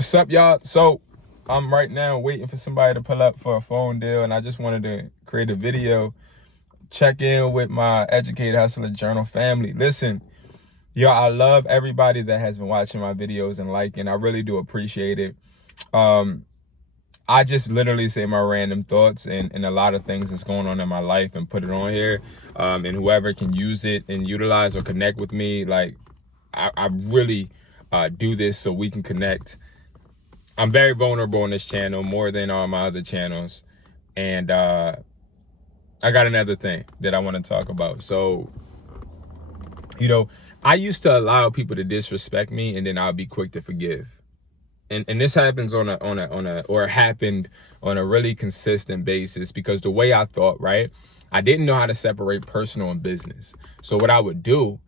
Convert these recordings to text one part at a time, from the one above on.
What's up, y'all? So I'm right now waiting for somebody to pull up for a phone deal, and I just wanted to create a video, check in with my Educated Hustler Journal family. Listen, y'all, I love everybody that has been watching my videos and liking. I really do appreciate it. I just literally say my random thoughts and a lot of things that's going on in my life and put it on here. And whoever can use it and utilize or connect with me, like I really do this so we can connect. I'm very vulnerable on this channel, more than all my other channels. And I got another thing that I want to talk about. So, I used to allow people to disrespect me, and then I'll be quick to forgive. And this happens happened on a really consistent basis, because the way I thought, right, I didn't know how to separate personal and business. So what I would do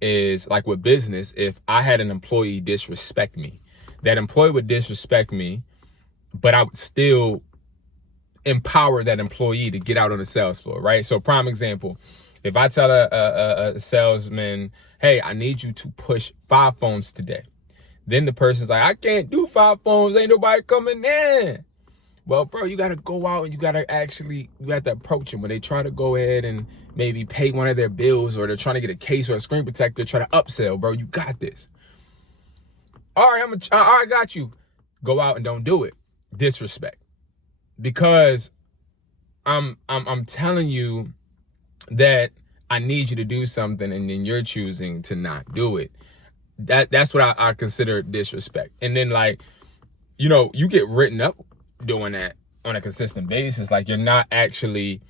is, like with business, if I had an employee disrespect me, that employee would disrespect me, but I would still empower that employee to get out on the sales floor, right? So prime example, if I tell a salesman, hey, I need you to push 5 phones today. Then the person's like, I can't do 5 phones. Ain't nobody coming in. Well, bro, you got to go out and you have to approach them when they try to go ahead and maybe pay one of their bills, or they're trying to get a case or a screen protector, try to upsell, bro. You got this. All right, I got you. Go out and don't do it. Disrespect. Because I'm telling you that I need you to do something, and then you're choosing to not do it. That's what I consider disrespect. And then, like, you get written up doing that on a consistent basis. Like, you're not actually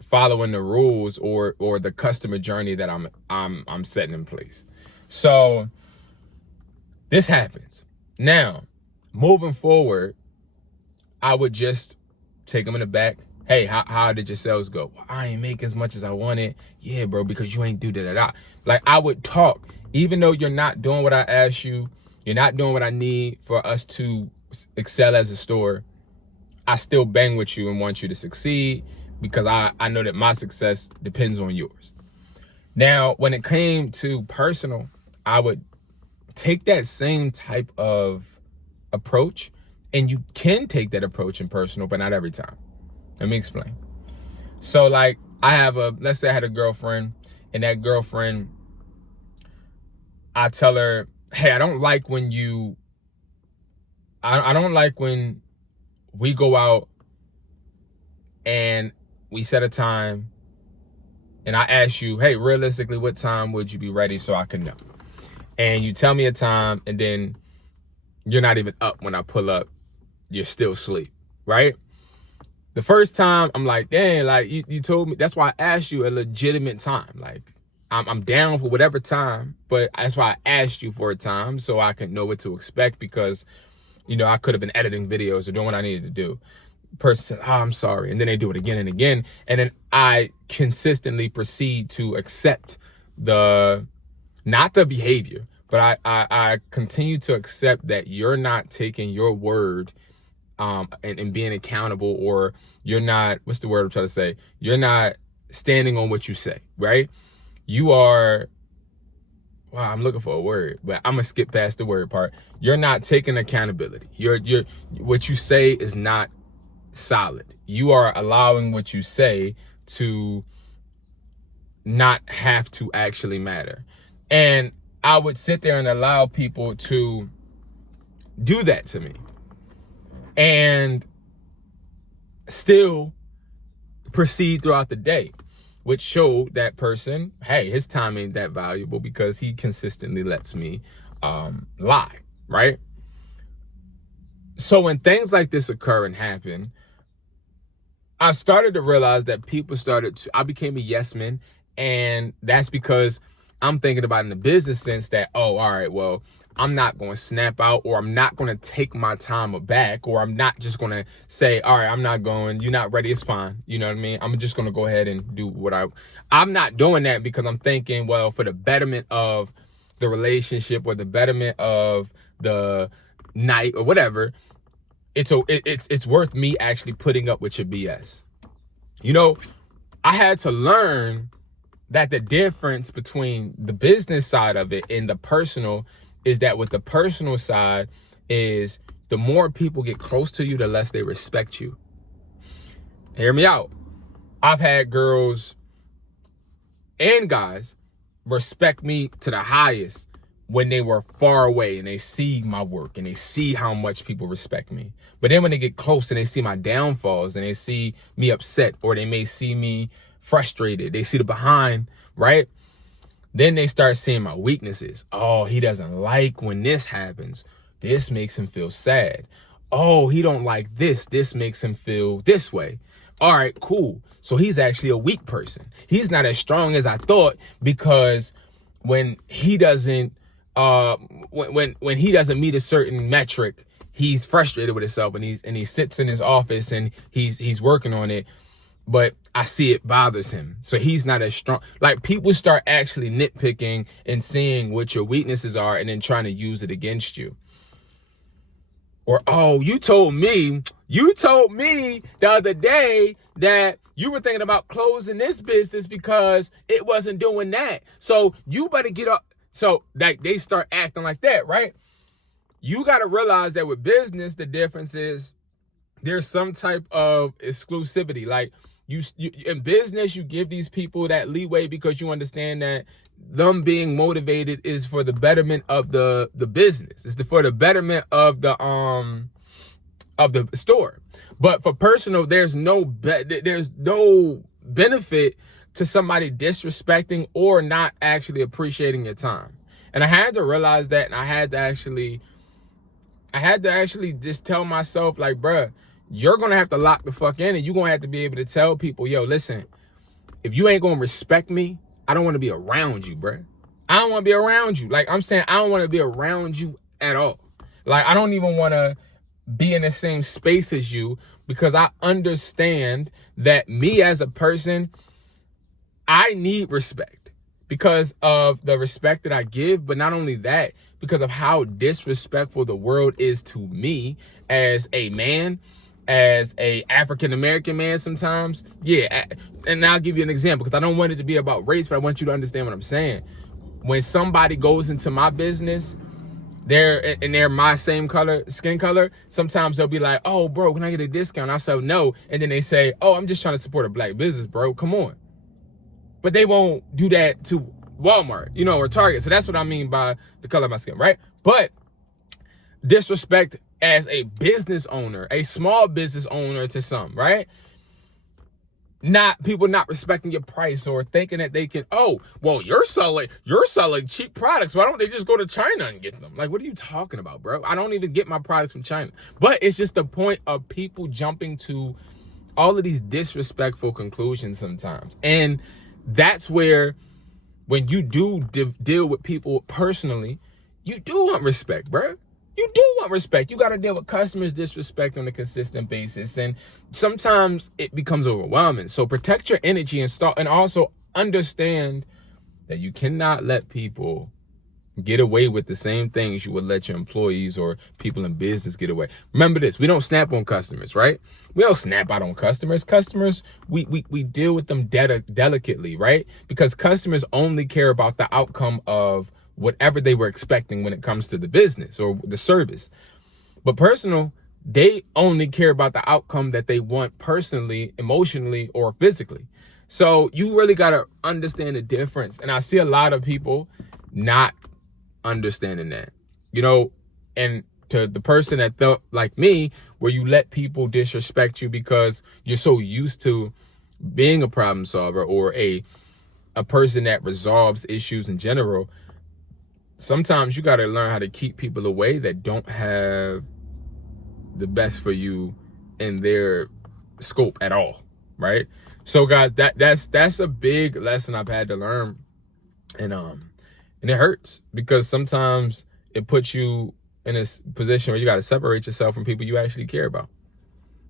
following the rules or the customer journey that I'm setting in place. So this happens. Now, moving forward, I would just take them in the back. Hey, how did your sales go? Well, I ain't make as much as I wanted. Yeah, bro, because you ain't do that. Like, I would talk. Even though you're not doing what I asked you, you're not doing what I need for us to excel as a store, I still bang with you and want you to succeed, because I know that my success depends on yours. Now, when it came to personal, I would take that same type of approach, and you can take that approach in personal, but not every time. Let me explain. So, like, let's say I had a girlfriend, and that girlfriend, I tell her, hey, I don't like when we go out and we set a time, and I ask you, hey, realistically, what time would you be ready so I can know? And you tell me a time, and then you're not even up when I pull up. You're still asleep, right? The first time, I'm like, dang, like, you told me. That's why I asked you a legitimate time. Like, I'm down for whatever time, but that's why I asked you for a time, so I can know what to expect, because, I could have been editing videos or doing what I needed to do. Person says, oh, I'm sorry. And then they do it again and again. And then I consistently proceed to accept not the behavior, but I continue to accept that you're not taking your word and being accountable, or you're not, what's the word I'm trying to say? You're not standing on what you say, right? You are, wow, I'm looking for a word, but I'm gonna skip past the word part. You're not taking accountability. What you say is not solid. You are allowing what you say to not have to actually matter. And I would sit there and allow people to do that to me, and still proceed throughout the day, which showed that person, hey, his time ain't that valuable, because he consistently lets me lie, right? So when things like this occur and happen, I started to realize that I became a yes man, and that's because I'm thinking about it in the business sense that, oh, all right, well, I'm not going to snap out, or I'm not going to take my time back, or I'm not just going to say, all right, I'm not going, you're not ready, it's fine. You know what I mean? I'm just going to go ahead and do what I'm not doing that, because I'm thinking, well, for the betterment of the relationship, or the betterment of the night, or whatever, it's worth me actually putting up with your BS. I had to learn that the difference between the business side of it and the personal is that with the personal side is the more people get close to you, the less they respect you. Hear me out. I've had girls and guys respect me to the highest when they were far away and they see my work and they see how much people respect me. But then when they get close and they see my downfalls and they see me upset, or they may see me frustrated, they see the behind, right? Then they start seeing my weaknesses. Oh, he doesn't like when this happens. This makes him feel sad. Oh, he don't like this. This makes him feel this way. All right, cool. So he's actually a weak person. He's not as strong as I thought, because when he doesn't when he doesn't meet a certain metric, he's frustrated with himself, and he sits in his office and he's working on it. But I see it bothers him. So he's not as strong. Like, people start actually nitpicking and seeing what your weaknesses are and then trying to use it against you. Or, oh, you told me the other day that you were thinking about closing this business because it wasn't doing that. So you better get up. So like, they start acting like that, right? You got to realize that with business, the difference is there's some type of exclusivity. Like, you in business, you give these people that leeway because you understand that them being motivated is for the betterment of the business. It's for the betterment of the store. But for personal, there's no benefit to somebody disrespecting or not actually appreciating your time. And I had to realize that, and I had to actually just tell myself, like, bruh, you're going to have to lock the fuck in, and you're going to have to be able to tell people, yo, listen, if you ain't going to respect me, I don't want to be around you, bruh. I don't want to be around you. Like, I'm saying, I don't want to be around you at all. Like, I don't even want to be in the same space as you, because I understand that me as a person, I need respect because of the respect that I give. But not only that, because of how disrespectful the world is to me as a man, as a African-American man sometimes. Yeah, and I'll give you an example, because I don't want it to be about race, but I want you to understand what I'm saying. When somebody goes into my business, they're my same skin color, sometimes they'll be like, oh, bro, can I get a discount? I say no. And then they say, oh, I'm just trying to support a black business, bro. Come on. But they won't do that to Walmart, or Target. So that's what I mean by the color of my skin, right? But disrespect as a business owner, a small business owner to some, right? People not respecting your price, or thinking that they can, oh, well, you're selling cheap products. Why don't they just go to China and get them? Like, what are you talking about, bro? I don't even get my products from China. But it's just the point of people jumping to all of these disrespectful conclusions sometimes. And that's where, when you do deal with people personally, you do want respect, bro. You do want respect. You got to deal with customers' disrespect on a consistent basis. And sometimes it becomes overwhelming. So protect your energy and also understand that you cannot let people get away with the same things you would let your employees or people in business get away. Remember this, we don't snap on customers, right? We don't snap out on customers. Customers, we deal with them delicately, right? Because customers only care about the outcome of whatever they were expecting when it comes to the business or the service. But personal, they only care about the outcome that they want personally, emotionally, or physically. So you really got to understand the difference. And I see a lot of people not understanding that, and to the person that felt like me, where you let people disrespect you because you're so used to being a problem solver or a person that resolves issues in general. Sometimes you got to learn how to keep people away that don't have the best for you in their scope at all, right? So guys, that's a big lesson I've had to learn. And it hurts, because sometimes it puts you in a position where you got to separate yourself from people you actually care about.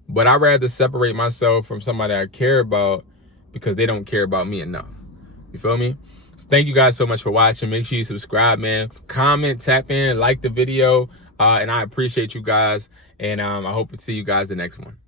But I'd rather separate myself from somebody I care about because they don't care about me enough. You feel me? So thank you guys so much for watching. Make sure you subscribe, man. Comment, tap in, like the video. And I appreciate you guys. And I hope to see you guys the next one.